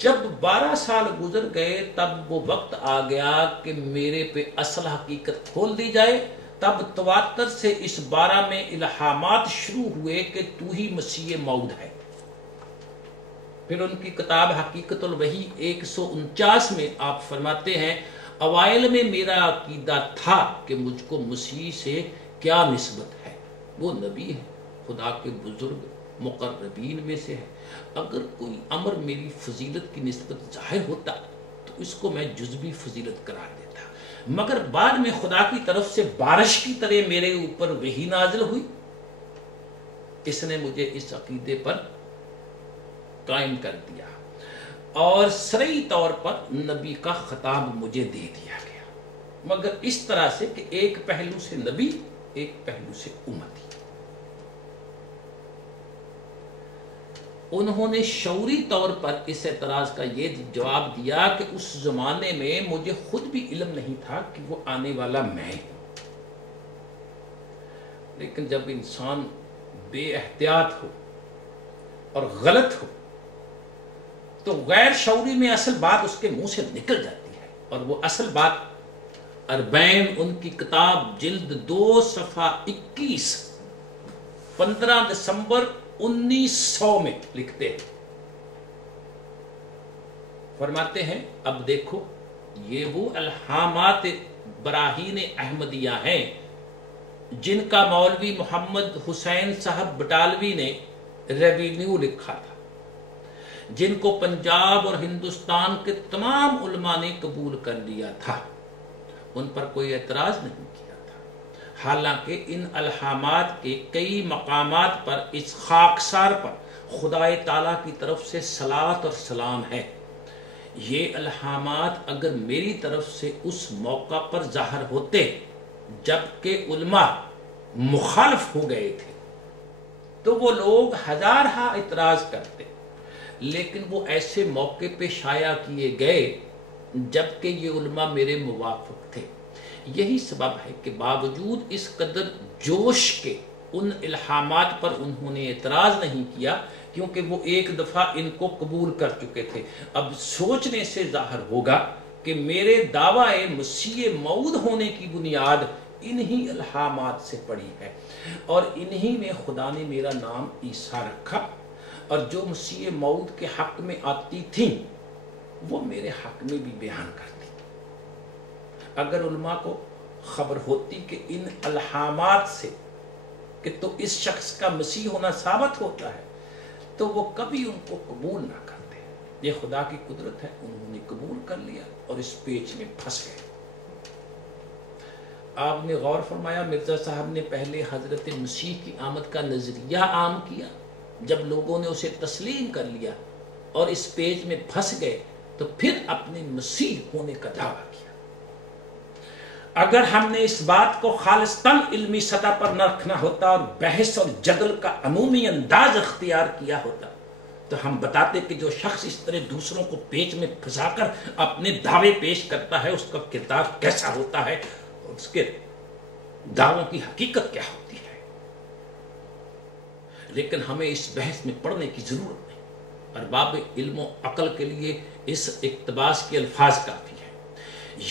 جب 12 سال گزر گئے تب وہ وقت آ گیا کہ میرے پہ اصل حقیقت کھول دی جائے. تب تواتر سے اس بارہ میں الہامات شروع ہوئے کہ تو ہی مسیح موعود ہے. پھر ان کی کتاب حقیقت الوحی 149 میں آپ فرماتے ہیں اوائل میں میرا عقیدہ تھا کہ مجھ کو مسیح سے کیا نسبت ہے. وہ نبی ہے, خدا کے بزرگ مقربین میں سے ہے. اگر کوئی امر میری فضیلت کی نسبت ظاہر ہوتا تو اس کو میں جزوی فضیلت قرار دیتا, مگر بعد میں خدا کی طرف سے بارش کی طرح میرے اوپر وحی نازل ہوئی. اس نے مجھے اس عقیدے پر قائم کر دیا اور شرعی طور پر نبی کا خطاب مجھے دے دیا گیا, مگر اس طرح سے کہ ایک پہلو سے نبی ایک پہلو سے امتی. انہوں نے شعوری طور پر اس اعتراض کا یہ جواب دیا کہ اس زمانے میں مجھے خود بھی علم نہیں تھا کہ وہ آنے والا میں ہوں. لیکن جب انسان بے احتیاط ہو اور غلط ہو تو غیر شعوری میں اصل بات اس کے منہ سے نکل جاتی ہے, اور وہ اصل بات اربعین ان کی کتاب جلد 2 صفحہ 21 15 دسمبر 1900 میں لکھتے ہیں. فرماتے ہیں اب دیکھو یہ وہ الہامات براہین احمدیہ ہیں جن کا مولوی محمد حسین صاحب بٹالوی نے ریوینیو لکھا تھا, جن کو پنجاب اور ہندوستان کے تمام علماء نے قبول کر لیا تھا. ان پر کوئی اعتراض نہیں کیا تھا, حالانکہ ان الہامات کے کئی مقامات پر اس خاکسار پر خدائے تعالیٰ کی طرف سے صلاۃ اور سلام ہے. یہ الہامات اگر میری طرف سے اس موقع پر ظاہر ہوتے جبکہ علماء مخالف ہو گئے تھے تو وہ لوگ ہزارہا اعتراض کرتے, لیکن وہ ایسے موقع پہ شائع کیے گئے جبکہ یہ علماء میرے موافق تھے. یہی سبب ہے کہ باوجود اس قدر جوش کے ان الہامات پر انہوں نے اعتراض نہیں کیا, کیونکہ وہ ایک دفعہ ان کو قبول کر چکے تھے. اب سوچنے سے ظاہر ہوگا کہ میرے دعوی مسیح موعود ہونے کی بنیاد انہی الہامات سے پڑی ہے, اور انہی میں خدا نے میرا نام عیسیٰ رکھا, اور جو مسیح موعود کے حق میں آتی تھیں وہ میرے حق میں بھی بیان کرتی. اگر علماء کو خبر ہوتی کہ ان الہامات سے کہ تو اس شخص کا مسیح ہونا ثابت ہوتا ہے تو وہ کبھی ان کو قبول نہ کرتے. یہ خدا کی قدرت ہے, انہوں نے قبول کر لیا اور اس پیچ میں پھنس گئے. آپ نے غور فرمایا مرزا صاحب نے پہلے حضرت مسیح کی آمد کا نظریہ عام کیا, جب لوگوں نے اسے تسلیم کر لیا اور اس پیج میں پھنس گئے تو پھر اپنے مسیح ہونے کا دعویٰ کیا. اگر ہم نے اس بات کو خالصتاً علمی سطح پر نہ رکھنا ہوتا اور بحث اور جدل کا عمومی انداز اختیار کیا ہوتا تو ہم بتاتے کہ جو شخص اس طرح دوسروں کو پیچ میں پھنسا کر اپنے دعوے پیش کرتا ہے اس کا کردار کیسا ہوتا ہے اور اس کے دعووں کی حقیقت کیا ہوتی ہے. لیکن ہمیں اس بحث میں پڑھنے کی ضرورت نہیں. ارباب علم و عقل کے لیے اس اقتباس کے الفاظ کافی ہیں.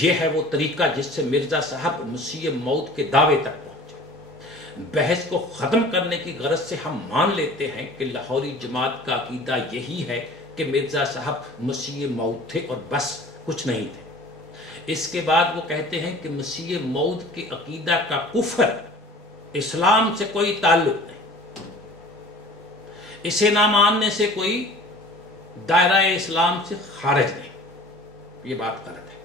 یہ ہے وہ طریقہ جس سے مرزا صاحب مسیح موعود کے دعوے تک پہنچے. بحث کو ختم کرنے کی غرض سے ہم مان لیتے ہیں کہ لاہوری جماعت کا عقیدہ یہی ہے کہ مرزا صاحب مسیح موعود تھے اور بس کچھ نہیں تھے. اس کے بعد وہ کہتے ہیں کہ مسیح موعود کے عقیدہ کا کفر اسلام سے کوئی تعلق نہیں, اسے نہ ماننے سے کوئی دائرہ اسلام سے خارج نہیں. یہ بات غلط ہے,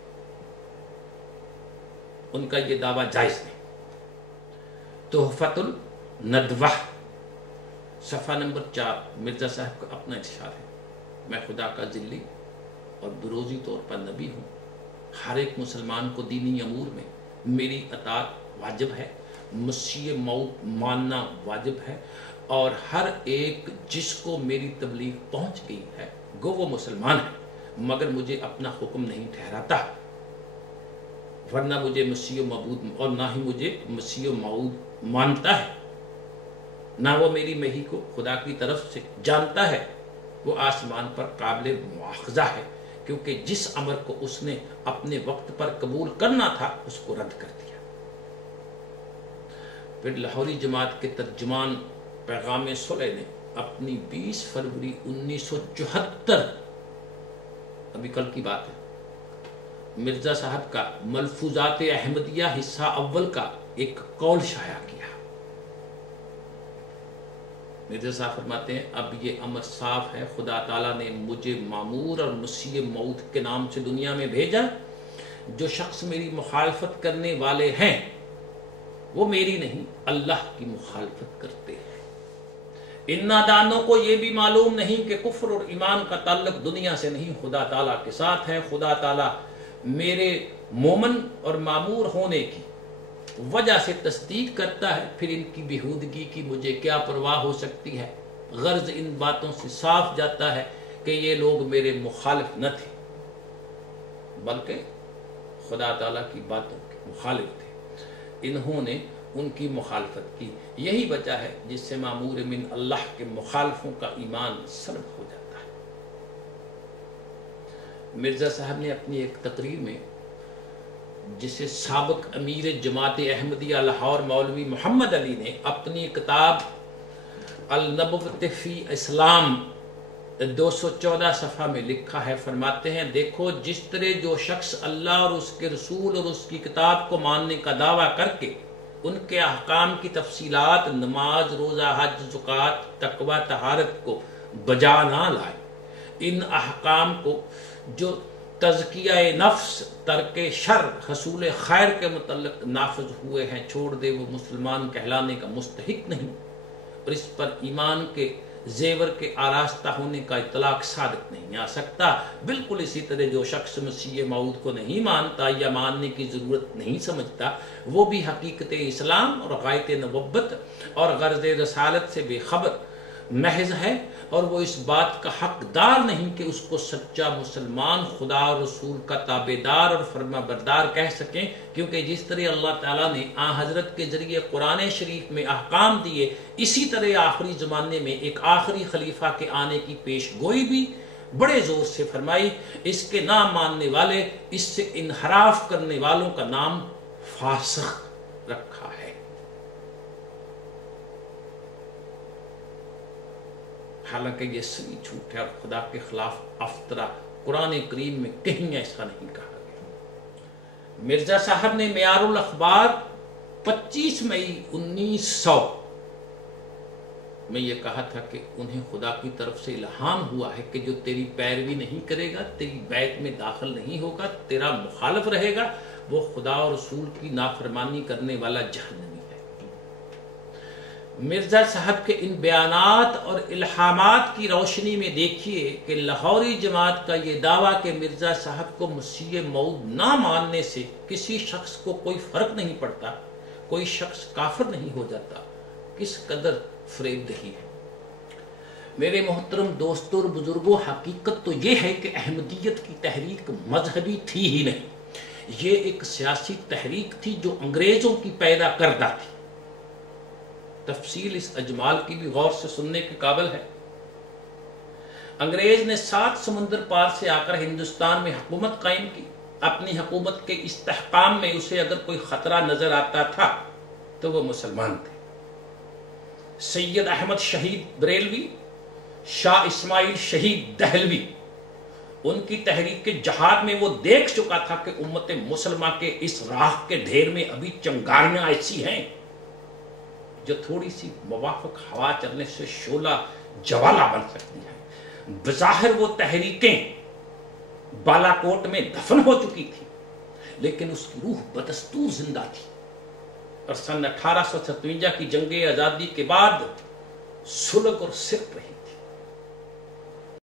ان کا یہ دعویٰ جائز نہیں. تحفۃ الندوہ صفحہ نمبر 4 مرزا صاحب کا اپنا ارشاد ہے, میں خدا کا ذلی اور بروزی طور پر نبی ہوں. ہر ایک مسلمان کو دینی امور میں میری اطاعت واجب ہے, مسیح موعود ماننا واجب ہے, اور ہر ایک جس کو میری تبلیغ پہنچ گئی ہے گو وہ مسلمان ہے, مگر مجھے اپنا حکم نہیں ٹھہراتا, ورنہ مجھے مسیح موعود اور نہ ہی مجھے مسیح موعود مانتا ہے, نہ وہ میری مہی کو خدا کی طرف سے جانتا ہے. وہ آسمان پر قابل مواخذہ ہے، کیونکہ جس امر کو اس نے اپنے وقت پر قبول کرنا تھا اس کو رد کر دیا۔ پھر لاہوری جماعت کے ترجمان پیغام صلح نے اپنی 20 فروری 1974، ابھی کل کی بات ہے، مرزا صاحب کا ملفوظات احمدیہ حصہ اول کا ایک قول شائع کیا۔ مرزا صاحب فرماتے ہیں اب یہ امر صاف ہے، خدا تعالیٰ نے مجھے مامور اور مسیح موعود کے نام سے دنیا میں بھیجا۔ جو شخص میری مخالفت کرنے والے ہیں وہ میری نہیں اللہ کی مخالفت کرتے ہیں۔ ان نادانوں کو یہ بھی معلوم نہیں کہ کفر اور ایمان کا تعلق دنیا سے نہیں خدا تعالیٰ کے ساتھ ہے۔ خدا تعالیٰ میرے مومن اور مامور ہونے کی وجہ سے تصدیق کرتا ہے، پھر ان کی بیہودگی کی مجھے کیا پرواہ ہو سکتی ہے۔ غرض ان باتوں سے صاف جاتا ہے کہ یہ لوگ میرے مخالف نہ تھے بلکہ خدا تعالیٰ کی باتوں کے مخالف تھے، انہوں نے ان کی مخالفت کی۔ یہی وجہ ہے جس سے مامور من اللہ کے مخالفوں کا ایمان سلب ہو جاتا ہے۔ مرزا صاحب نے اپنی ایک تقریر میں، جسے سابق امیر جماعت احمدیہ لاہور مولوی محمد علی نے اپنی کتاب النبوۃ فی اسلام 214 صفحہ میں لکھا ہے، فرماتے ہیں دیکھو جس طرح جو شخص اللہ اور اس کے رسول اور اس کی کتاب کو ماننے کا دعویٰ کر کے ان کے احکام کی تفصیلات، نماز، روزہ، حج، زکوٰۃ، تقویٰ، طہارت کو بجا نہ لائے، ان احکام کو جو تزکیہ نفس، ترک شر، حصول خیر کے متعلق نافذ ہوئے ہیں چھوڑ دے، وہ مسلمان کہلانے کا مستحق نہیں، اور اس پر ایمان کے زیور کے آراستہ ہونے کا اطلاق صادق نہیں آ سکتا۔ بالکل اسی طرح جو شخص مسیح موعود کو نہیں مانتا یا ماننے کی ضرورت نہیں سمجھتا، وہ بھی حقیقت اسلام اور غایت نبوت اور غرض رسالت سے بے خبر محض ہے، اور وہ اس بات کا حقدار نہیں کہ اس کو سچا مسلمان، خدا اور رسول کا تابعدار اور فرما بردار کہہ سکیں، کیونکہ جس طرح اللہ تعالیٰ نے آن حضرت کے ذریعے قرآن شریف میں احکام دیے، اسی طرح آخری زمانے میں ایک آخری خلیفہ کے آنے کی پیش گوئی بھی بڑے زور سے فرمائی۔ اس کے نام ماننے والے، اس سے انحراف کرنے والوں کا نام فاسق رکھا ہے۔ حالانکہ یہ سری جھوٹ ہے اور خدا کے خلاف افطرا، قرآن کریم میں کہیں ایسا نہیں کہا گیا۔ مرزا صاحب نے معیار الاخبار 25 مئی 1900 میں یہ کہا تھا کہ انہیں خدا کی طرف سے الہام ہوا ہے کہ جو تیری پیروی نہیں کرے گا، تیری بیعت میں داخل نہیں ہوگا، تیرا مخالف رہے گا، وہ خدا اور رسول کی نافرمانی کرنے والا جہنمی ہے۔ مرزا صاحب کے ان بیانات اور الہامات کی روشنی میں دیکھیے کہ لاہوری جماعت کا یہ دعویٰ کہ مرزا صاحب کو مسیح موعود نہ ماننے سے کسی شخص کو کوئی فرق نہیں پڑتا، کوئی شخص کافر نہیں ہو جاتا، کس قدر فریب دہی ہے۔ میرے محترم دوستوں اور بزرگوں، حقیقت تو یہ ہے کہ احمدیت کی تحریک مذہبی تھی ہی نہیں، یہ ایک سیاسی تحریک تھی جو انگریزوں کی پیدا کردہ تھی۔ تفصیل اس اجمال کی بھی غور سے سننے کے قابل ہے۔ انگریز نے 7 سمندر پار سے آ کر ہندوستان میں حکومت قائم کی۔ اپنی حکومت کے استحکام میں اسے اگر کوئی خطرہ نظر آتا تھا تو وہ مسلمان تھے۔ سید احمد شہید بریلوی، شاہ اسماعیل شہید دہلوی، ان کی تحریک جہاد میں وہ دیکھ چکا تھا کہ امت مسلمہ کے اس راہ کے ڈھیر میں ابھی چنگاریاں ایسی ہیں جو تھوڑی سی موافق ہوا چلنے سے شعلہ جوالا بن سکتی ہیں۔ بظاہر وہ تحریکیں بالا کوٹ میں دفن ہو چکی تھی، لیکن اس کی روح بدستور زندہ تھی، اور سن 1857 کی جنگ آزادی کے بعد سلگ اور سرپ رہی۔